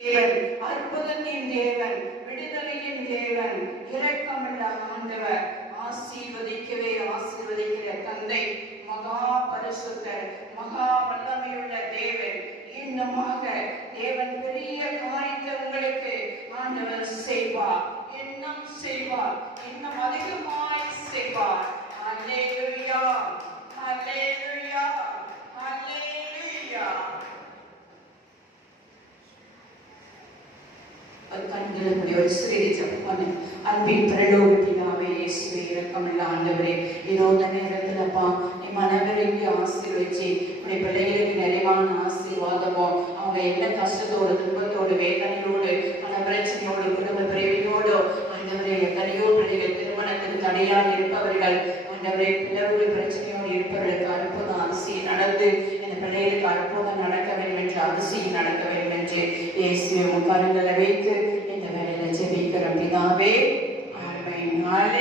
தேவன், அற்புதத்தின் தேவன், விடுதலையின் தேவன், இரக்கமுள்ள ஆண்டவர், ஆசீர்வதிக்கவே ஆசீர்வதிக்கிற தந்தை, மகா பரிசுத்தர், மகா வல்லமையுள்ள தேவன். இன்னுமாக தேவன் பெரிய காரியத்தை உங்களுக்கு ஆண்டவர் செய்வார், இன்னும் செய்வார், இன்னும் அதிகமாய் செய்வார். அல்லேலூயா, அல்லேலூயா, அல்லேலூயா. அன்பின் பரலோக பிதாவே, இயேசுவே, இரக்கமுள்ள ஆண்டவரே, இதோ இந்த நேரத்தில் அப்பா நீ மனவரைக்கு ஆசீர்வதிச்சு உடைய பிள்ளைகளுக்கு நிறைவான ஆசீர்வாதமோ, அவங்க என்ன கஷ்டத்தோடு, துன்பத்தோடு, வேதனையோடு, பல பிரச்சனையோடு, குடும்ப பிரிவினோடு ஆண்டவரே, எத்தனையோ பிள்ளைகள் திருமணத்துக்கு தடையாக இருப்பவர்கள், ஆண்டவரே பிளவுகள் பிரச்சனையோடு இருப்பவர்களுக்கு அற்புதம் அதிசயம் நடந்து இந்த பிள்ளைகளுக்கு அற்புதம் நடக்க வேண்டும் என்று, அதிசயம் நடக்க வேண்டும் என்று இயேசுவே கரங்களை வைத்து இந்த வேலையில ஜெபிக்கிற பிதாவே, ஆமென்.